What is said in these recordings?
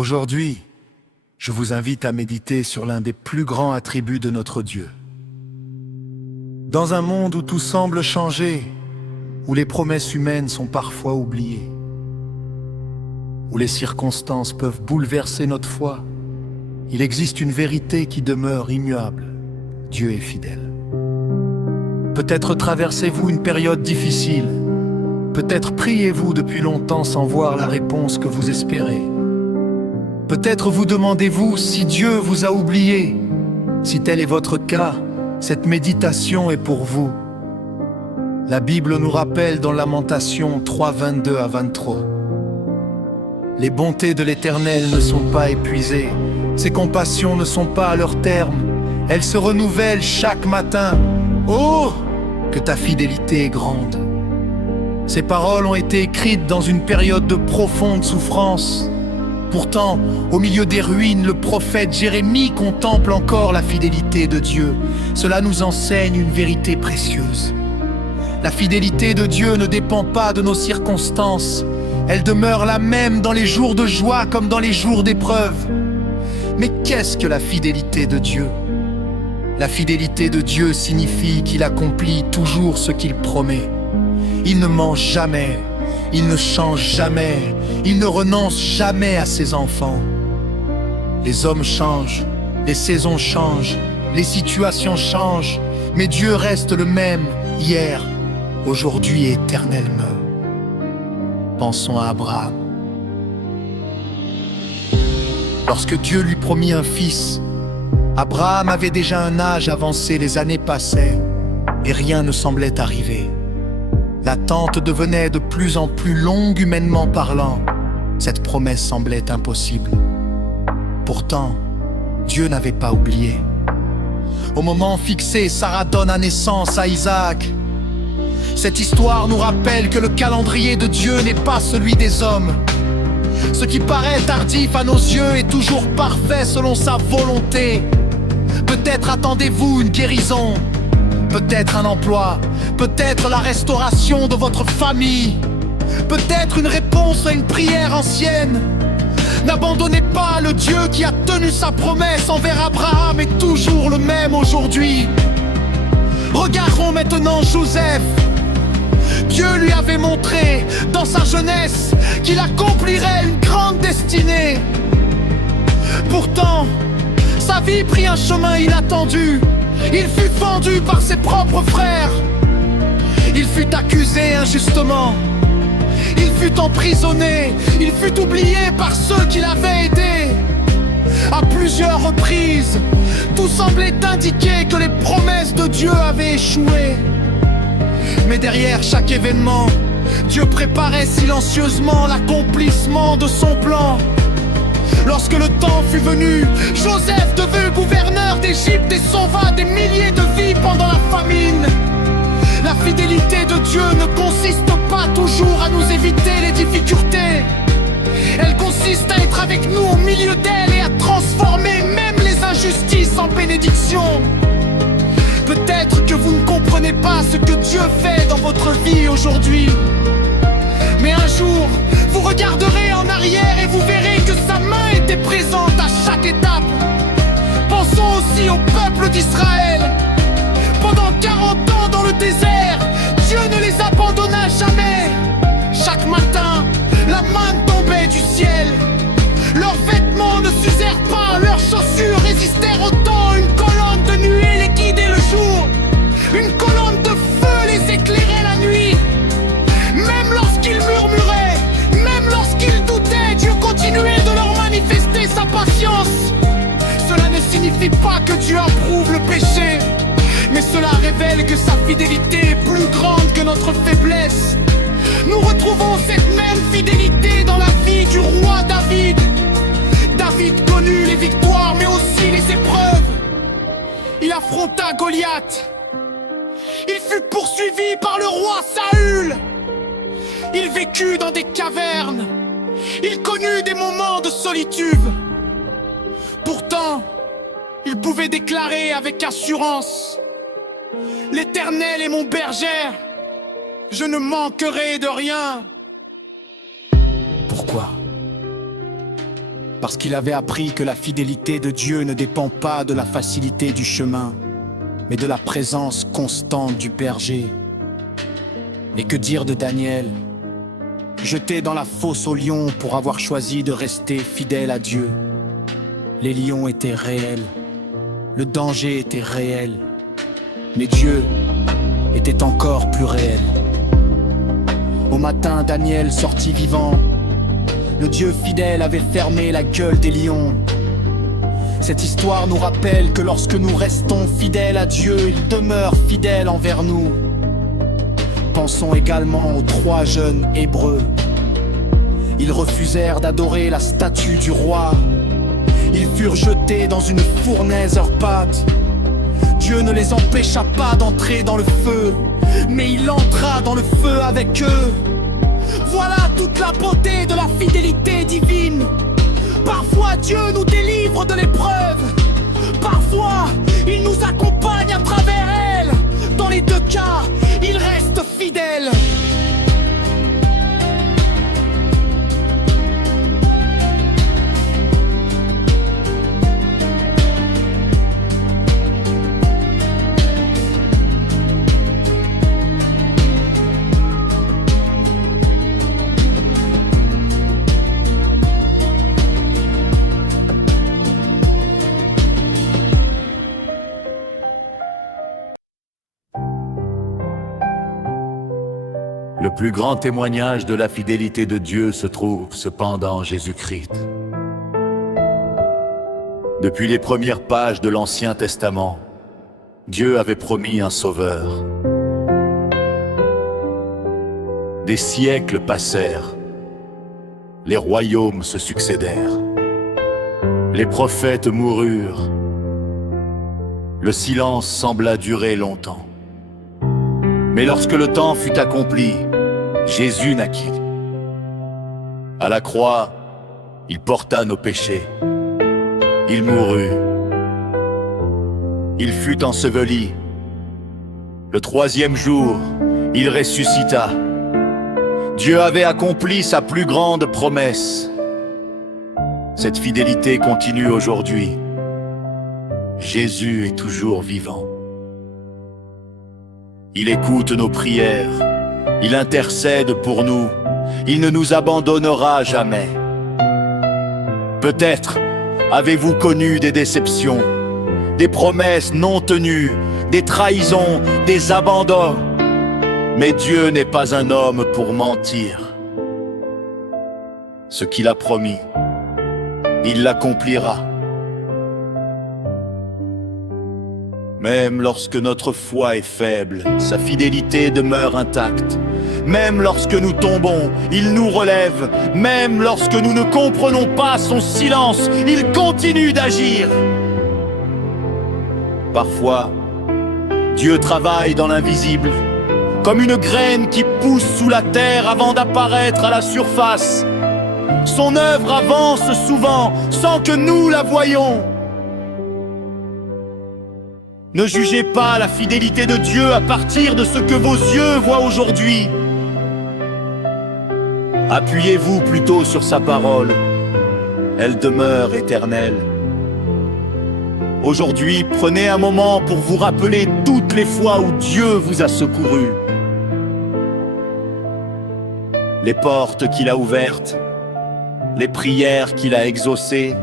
Aujourd'hui, je vous invite à méditer sur l'un des plus grands attributs de notre Dieu. Dans un monde où tout semble changer, où les promesses humaines sont parfois oubliées, où les circonstances peuvent bouleverser notre foi, il existe une vérité qui demeure immuable. Dieu est fidèle. Peut-être traversez-vous une période difficile, peut-être priez-vous depuis longtemps sans voir la réponse que vous espérez. Peut-être vous demandez-vous si Dieu vous a oublié. Si tel est votre cas, cette méditation est pour vous. La Bible nous rappelle dans Lamentations 3, 22 à 23. Les bontés de l'Éternel ne sont pas épuisées, ses compassions ne sont pas à leur terme, elles se renouvellent chaque matin. Oh, que ta fidélité est grande! Ces paroles ont été écrites dans une période de profonde souffrance. Pourtant, au milieu des ruines, le prophète Jérémie contemple encore la fidélité de Dieu. Cela nous enseigne une vérité précieuse. La fidélité de Dieu ne dépend pas de nos circonstances. Elle demeure la même dans les jours de joie comme dans les jours d'épreuve. Mais qu'est-ce que la fidélité de Dieu? La fidélité de Dieu signifie qu'il accomplit toujours ce qu'il promet. Il ne ment jamais. Il ne change jamais, il ne renonce jamais à ses enfants. Les hommes changent, les saisons changent, les situations changent, mais Dieu reste le même, hier, aujourd'hui et éternellement. Pensons à Abraham. Lorsque Dieu lui promit un fils, Abraham avait déjà un âge avancé, les années passaient, et rien ne semblait arriver. L'attente devenait de plus en plus longue humainement parlant. Cette promesse semblait impossible. Pourtant, Dieu n'avait pas oublié. Au moment fixé, Sarah donne naissance à Isaac. Cette histoire nous rappelle que le calendrier de Dieu n'est pas celui des hommes. Ce qui paraît tardif à nos yeux est toujours parfait selon sa volonté. Peut-être attendez-vous une guérison, peut-être un emploi, peut-être la restauration de votre famille, peut-être une réponse à une prière ancienne. N'abandonnez pas le Dieu qui a tenu sa promesse envers Abraham est toujours le même aujourd'hui. Regardons maintenant Joseph. Dieu lui avait montré dans sa jeunesse qu'il accomplirait une grande destinée. Pourtant, sa vie prit un chemin inattendu. Il fut fendu par ses propres frères. Il fut accusé injustement. Il fut emprisonné. Il fut oublié par ceux qui l'avaient aidé. À plusieurs reprises, tout semblait indiquer que les promesses de Dieu avaient échoué. Mais derrière chaque événement, Dieu préparait silencieusement l'accomplissement de son plan. Lorsque le temps fut venu, Joseph devint gouverneur d'Égypte et sauva des milliers de vies pendant la famine. La fidélité de Dieu ne consiste pas toujours à nous éviter les difficultés. Elle consiste à être avec nous au milieu d'elles et à transformer même les injustices en bénédictions. Peut-être que vous ne comprenez pas ce que Dieu fait dans votre vie aujourd'hui. Mais un jour, vous regarderez en arrière et vous verrez que sa main était présente à chaque étape. Pensons aussi au peuple d'Israël. Pendant 40 ans dans le désert, Dieu ne les abandonna jamais. Chaque matin, la manne tombait du ciel. Leurs vêtements ne s'usèrent pas, leurs chaussures résistèrent au temps. Une colonne de nuée les guidait le jour. Une colonne de feu les éclairait la nuit. Même lorsqu'ils murmuraient, même lorsqu'ils doutaient, Dieu continuait de leur manifester sa patience. Cela ne signifie pas que Dieu approuve le péché, mais cela révèle que sa fidélité est plus grande que notre faiblesse. Nous retrouvons cette même fidélité dans la vie du roi David. David connut les victoires, mais aussi les épreuves. Il affronta Goliath. Il fut poursuivi par le roi Saül. Il vécut dans des cavernes. Il connut des moments de solitude. Pourtant, il pouvait déclarer avec assurance: l'Éternel est mon berger, je ne manquerai de rien. Pourquoi? parce qu'il avait appris que la fidélité de Dieu ne dépend pas de la facilité du chemin, mais de la présence constante du berger. Et que dire de Daniel, jeté dans la fosse aux lions pour avoir choisi de rester fidèle à Dieu. Les lions étaient réels, le danger était réel, mais Dieu était encore plus réel. Au matin, Daniel sortit vivant. Le Dieu fidèle avait fermé la gueule des lions. Cette histoire nous rappelle que lorsque nous restons fidèles à Dieu, il demeure fidèle envers nous. Pensons également aux 3 jeunes Hébreux. Ils refusèrent d'adorer la statue du roi. Ils furent jetés dans une fournaise hors pâte. Dieu ne les empêcha pas d'entrer dans le feu, mais il entra dans le feu avec eux. Voilà toute la beauté de la fidélité divine. Parfois Dieu nous délivre de l'épreuve, parfois il nous accompagne à travers elle. Dans les 2 cas, il reste fidèle. Le plus grand témoignage de la fidélité de Dieu se trouve cependant en Jésus-Christ. Depuis les premières pages de l'Ancien Testament, Dieu avait promis un sauveur. Des siècles passèrent, les royaumes se succédèrent, les prophètes moururent, le silence sembla durer longtemps. Mais lorsque le temps fut accompli, Jésus naquit. À la croix, il porta nos péchés. Il mourut. Il fut enseveli. Le 3e jour, il ressuscita. Dieu avait accompli sa plus grande promesse. Cette fidélité continue aujourd'hui. Jésus est toujours vivant. Il écoute nos prières, il intercède pour nous, il ne nous abandonnera jamais. Peut-être avez-vous connu des déceptions, des promesses non tenues, des trahisons, des abandons. Mais Dieu n'est pas un homme pour mentir. Ce qu'il a promis, il l'accomplira. Même lorsque notre foi est faible, sa fidélité demeure intacte. Même lorsque nous tombons, il nous relève. Même lorsque nous ne comprenons pas son silence, il continue d'agir. Parfois, Dieu travaille dans l'invisible, comme une graine qui pousse sous la terre avant d'apparaître à la surface. Son œuvre avance souvent sans que nous la voyions. Ne jugez pas la fidélité de Dieu à partir de ce que vos yeux voient aujourd'hui. Appuyez-vous plutôt sur sa parole. Elle demeure éternelle. Aujourd'hui, prenez un moment pour vous rappeler toutes les fois où Dieu vous a secouru. Les portes qu'il a ouvertes, les prières qu'il a exaucées,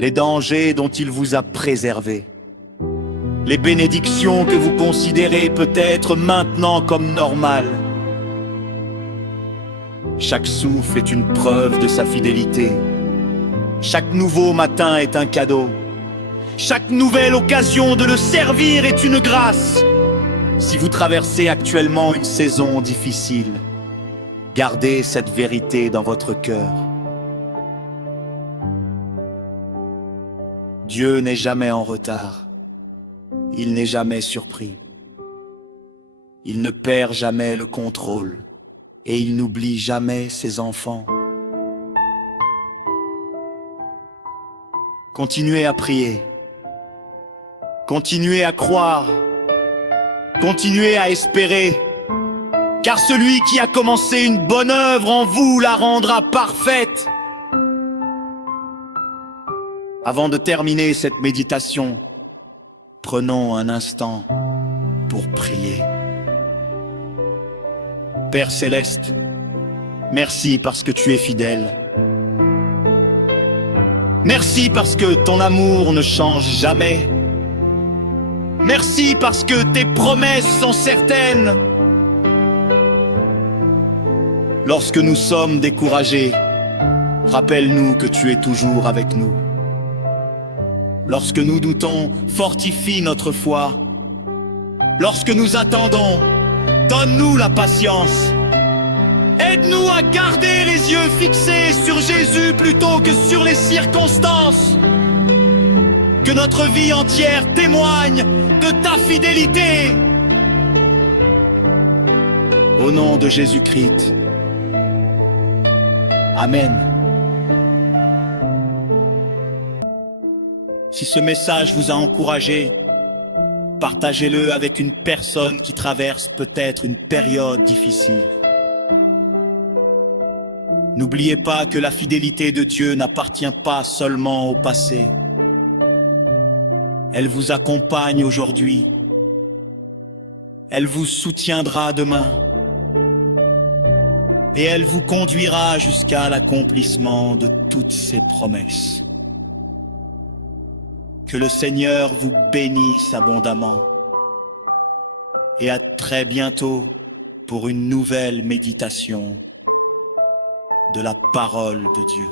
les dangers dont il vous a préservé. Les bénédictions que vous considérez peut-être maintenant comme normales. Chaque souffle est une preuve de sa fidélité. Chaque nouveau matin est un cadeau. Chaque nouvelle occasion de le servir est une grâce. Si vous traversez actuellement une saison difficile, gardez cette vérité dans votre cœur. Dieu n'est jamais en retard. Il n'est jamais surpris. Il ne perd jamais le contrôle et il n'oublie jamais ses enfants. Continuez à prier. Continuez à croire. Continuez à espérer. Car celui qui a commencé une bonne œuvre en vous la rendra parfaite. Avant de terminer cette méditation, prenons un instant pour prier. Père Céleste, merci parce que tu es fidèle. Merci parce que ton amour ne change jamais. Merci parce que tes promesses sont certaines. Lorsque nous sommes découragés, rappelle-nous que tu es toujours avec nous. Lorsque nous doutons, fortifie notre foi. Lorsque nous attendons, donne-nous la patience. Aide-nous à garder les yeux fixés sur Jésus plutôt que sur les circonstances. Que notre vie entière témoigne de ta fidélité. Au nom de Jésus-Christ. Amen. Si ce message vous a encouragé, partagez-le avec une personne qui traverse peut-être une période difficile. N'oubliez pas que la fidélité de Dieu n'appartient pas seulement au passé. Elle vous accompagne aujourd'hui. Elle vous soutiendra demain. Et elle vous conduira jusqu'à l'accomplissement de toutes ses promesses. Que le Seigneur vous bénisse abondamment. Et à très bientôt pour une nouvelle méditation de la parole de Dieu.